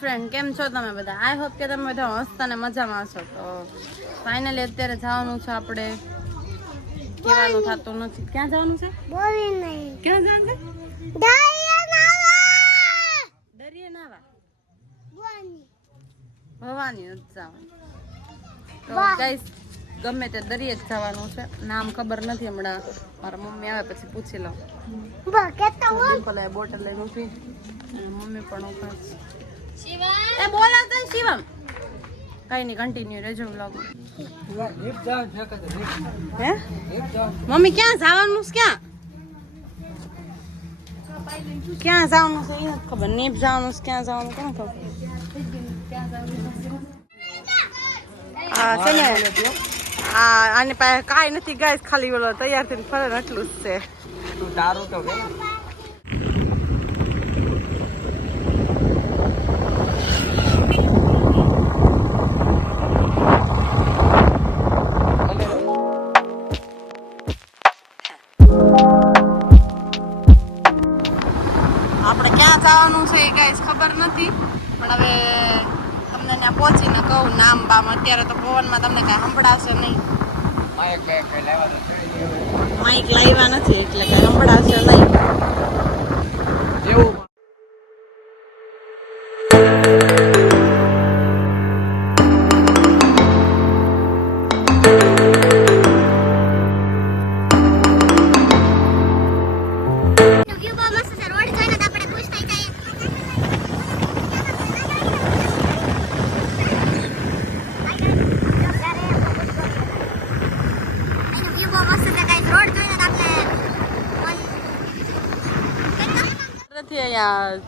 Friend, કેમ છો તમે બધા? આઈ હોપ કે તમે બધા મસ્ત અને મજામાં છો. તો ફાઇનલી અત્યારે જવાનું છે આપણે. કહેવાનું થતું નથી. ક્યાં જવાનું છે? ક્યાં જવાનું છે? દરિયે નાવા. ભવાની નથી જવાનું. તો ગાઈસ ગમે તે દરિયે જ જવાનું છે. નામ ખબર નથી હમણાં. મારા મમ્મી આવે પછી પૂછી લઉં. બોટલ લઈને ઉભી. મમ્મી પણ ઉભા છે. એ બોલાવતો શિવમ. કઈ નહીં, કન્ટિન્યુ રહેજો વ્લોગ. હે મમ્મી ક્યાં જવાનું છે? ક્યાં જવાનું છે એ નથી ખબર. નીપ જવાનું છે, ક્યાં જવાનું કોને ખબર. હા છે ને, આની પાસે કાંઈ નથી ગાઈસ, ખાલી ઓલો તૈયાર થઈને ફરે એટલું જ છે. દારૂ તો આપણે ક્યાં જવાનું છે એ ગાઈસ ખબર નથી, પણ હવે તમને ત્યાં પહોંચીને કહું નામ બામ. અત્યારે તો પવનમાં તમને કાંઈ સંભળાશે નહીં. માઇક લાવ્યા નથી એટલે કાંઈ સંભળાશે નહીં.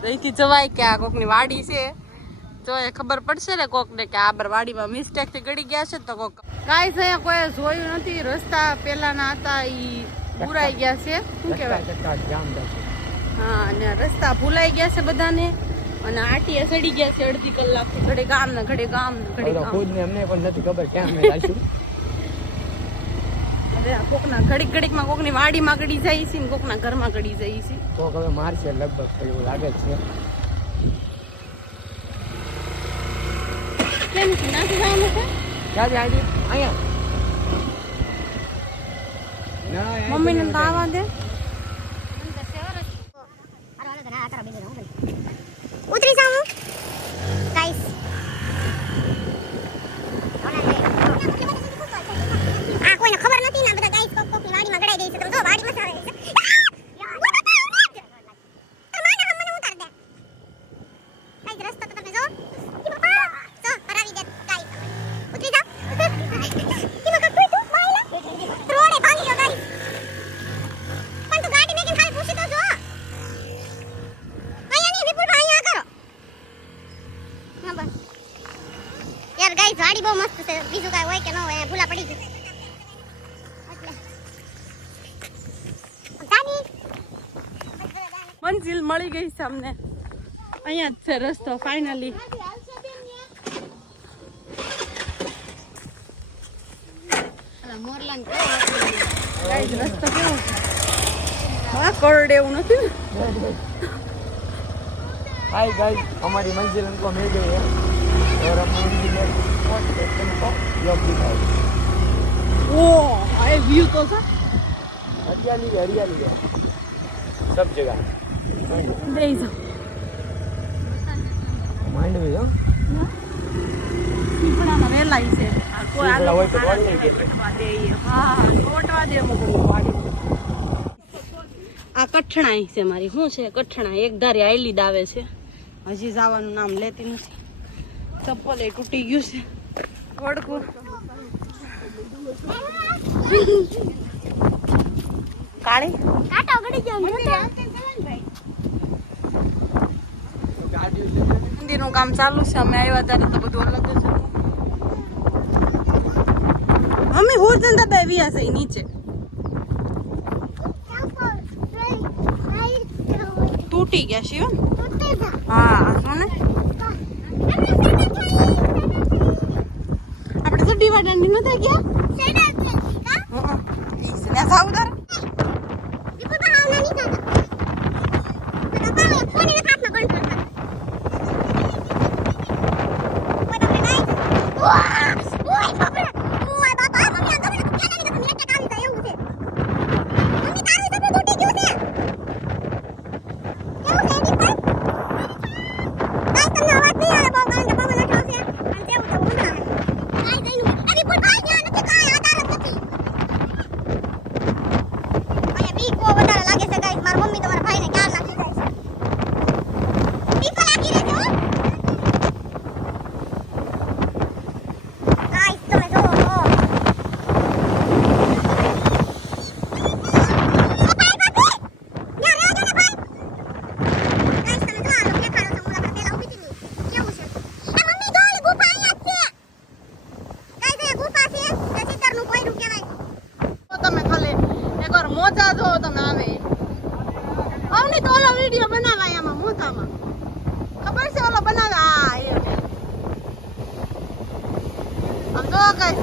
અહીંથી જવાય કે આ કોકની વાડી છે, જો એ ખબર પડશે ને કોકને કે આ વાડીમાં મિસ્ટેક થી ગળી ગયા છે તો કોક. ગાઈસ અહીંયા કોઈ જોયું નથી. રસ્તા પેલાના હતા ઈ પુરાઈ ગયા છે. શું કહેવાય? હા, અને રસ્તા ભૂલાઈ ગયા છે બધાને, અને આટીએ સડી ગયા છે અડધી કલાકથી. ઘડે ગામ ને ઘડે ગામ ને ઘડે ગામ. ખુદને અમને પણ નથી ખબર ક્યાં અમે જાશું. કોકના ઘડીક ઘડીકમાં કોકની વાડીમાં ગળી જાય છે ને કોકના ઘરમાં ગળી જાય છે. કોક હવે મારશે લગભગ, એવું લાગે છે. કેમ છે? નાસી જવાનું છે? ક્યાં જાય? અહીંયા મમ્મીને તો આવવા દે. ઉતરી જાઉં ગાઈસ. આ કોઈને ખબર નથી ને, બધા ગાઈસ કોક કોકની વાડીમાં ગડાઈ ગઈ છે. તમે જો વાડીમાં સારે છે. વાડી બહુ મસ્ત છે. બીજું કાંઈ હોય કે ન હોય, ભૂલા પડી ગઈ. મંજિલ મળી ગઈ છે અમને. અહીંયા જ છે રસ્તો ફાઇનલી. રસ્તો કેવો છે? હા, કરડે એવું નથી ને. हाय गाइस, हमारी मंजिल हमको मिल गई है और हम मंजिल में पहुंच गए हैं। तो ब्लॉग दिखाओ। ओ आए व्यू तो था, हरियाली है सब जगह। दे जा माइंड में जाओ। सीपड़ा वेला ही से कोई सीपड़ा आलो હોય તો વાડી લઈ કટવા દે. હા, ટોટવા દે મોકલી વાડી. આ કઠણાઈ છે મારી. શું છે કઠણાઈ? એક ધારી આયલી દાવે છે. હજી જવાનું નામ લેતી નથી. ચપ્પલ એ તૂટી ગયું છે. વડકું કાળી કાટા ગડી ગયો. મંદિરનું કામ ચાલુ છે. અમે આવ્યા ત્યારે તો બધું અલગ જ હતું. મમ્મી હું જંદા બે વિયા છે નીચે. તૂટી ગયા શિવ. હા સોને આપણે સડી વાડાની નતા ગયા. હા ઈ છે ને સાઉદર.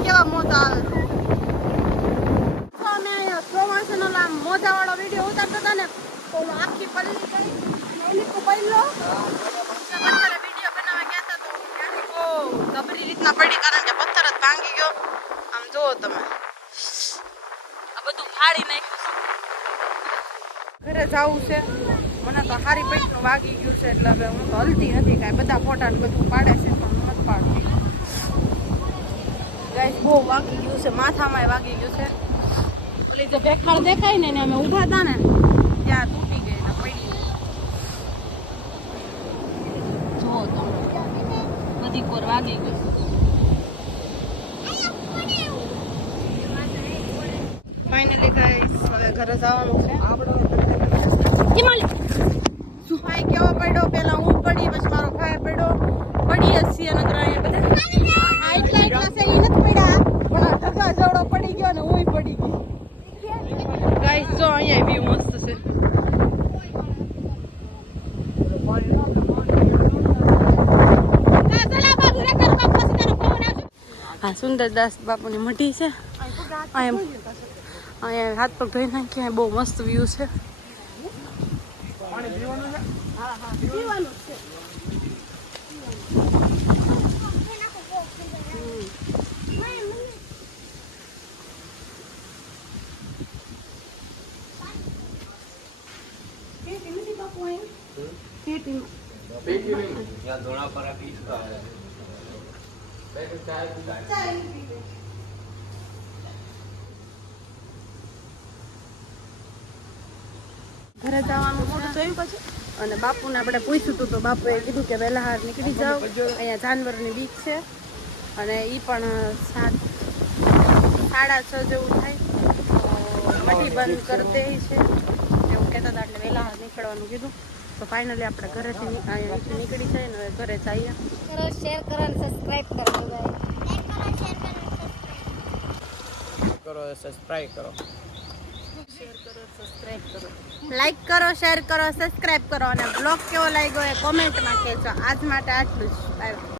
કેવા મોજા આવે છે. તો અમે અહીંયા ચોમાસાનો આમ મોજાવાળો વિડીયો ઉતારતા હતા ને તો હું આખી પલ્લી ગઈ અને ઓલી કો પલ્લો પથ્થરે વિડીયો બનાવવા ગયા હતા તો ત્યાંથી બહુ ગબરી રીતના પડી કારણ કે પથ્થર જ ભાંગી ગયો. આમ જુઓ તમે આ બધું ફાડી નાખ્યું છે. ઘરે જવું છે મને તો હારી પેટનું વાગી ગયું છે એટલે હવે હું તો હલતી નથી કાંઈ. બધા ફોટા ને બધું પાડે છે પણ હું નથી પાડતી. ગાઈસ બહુ વાગી ગયું છે, માથામાં વાગી ગયું છે. ઓલી જે ભેખાળ દેખાય ને અમે ઊભા હતા ને ત્યાં તૂટી ગઈ ને પડી. જુઓ તમે બધી કોર વાગી ગઈ. ફાઇનલી ગાઈસ હવે ઘરે જવાનું છે. શું ભાઈ કેવો પડ્યો? પેલા હું પડી પછી મારો ભાઈ પડ્યો. પડીએ છીએ નકર અહીંયા બધા એટલા છે ઈ નથી પડ્યા પણ આ ઢગા જવડો પડી ગયો ને હુંય પડી ગઈ. ગાઈસ જો અહીંયા વ્યૂ મસ્ત છે. હા સુંદરદાસ બાપુની મઢી છે. અહીંયા હાથ પગ ધોઈ નાખીએ. બહુ મસ્ત વ્યૂ છે. ઘરે જવાનું મોડું થયું પછી અને બાપુને આપણે પૂછ્યું હતું તો બાપુએ કીધું કે વહેલા હાર નીકળી જાઓ. અહીંયા જાનવરની બીક છે અને એ પણ 6:30 જેવું થાય તો મઢી બંધ કરી દે છે એવું કહેતા હતા. એટલે વહેલા હાર નીકળવાનું કીધું તો ફાઇનલી આપણે ઘરેથી અહીંયાથી નીકળી જાય ને ઘરે જઈએ. કરો શેર કરો અને સબસ્ક્રાઇબ કરો સબસ્ક્રાઇબ કરો. લાઈક કરો, શેર કરો, સબસ્ક્રાઇબ કરો અને બ્લોગ કેવો લાગ્યો એ કોમેન્ટમાં કહેજો. આજ માટે આટલું જ. Bye bye.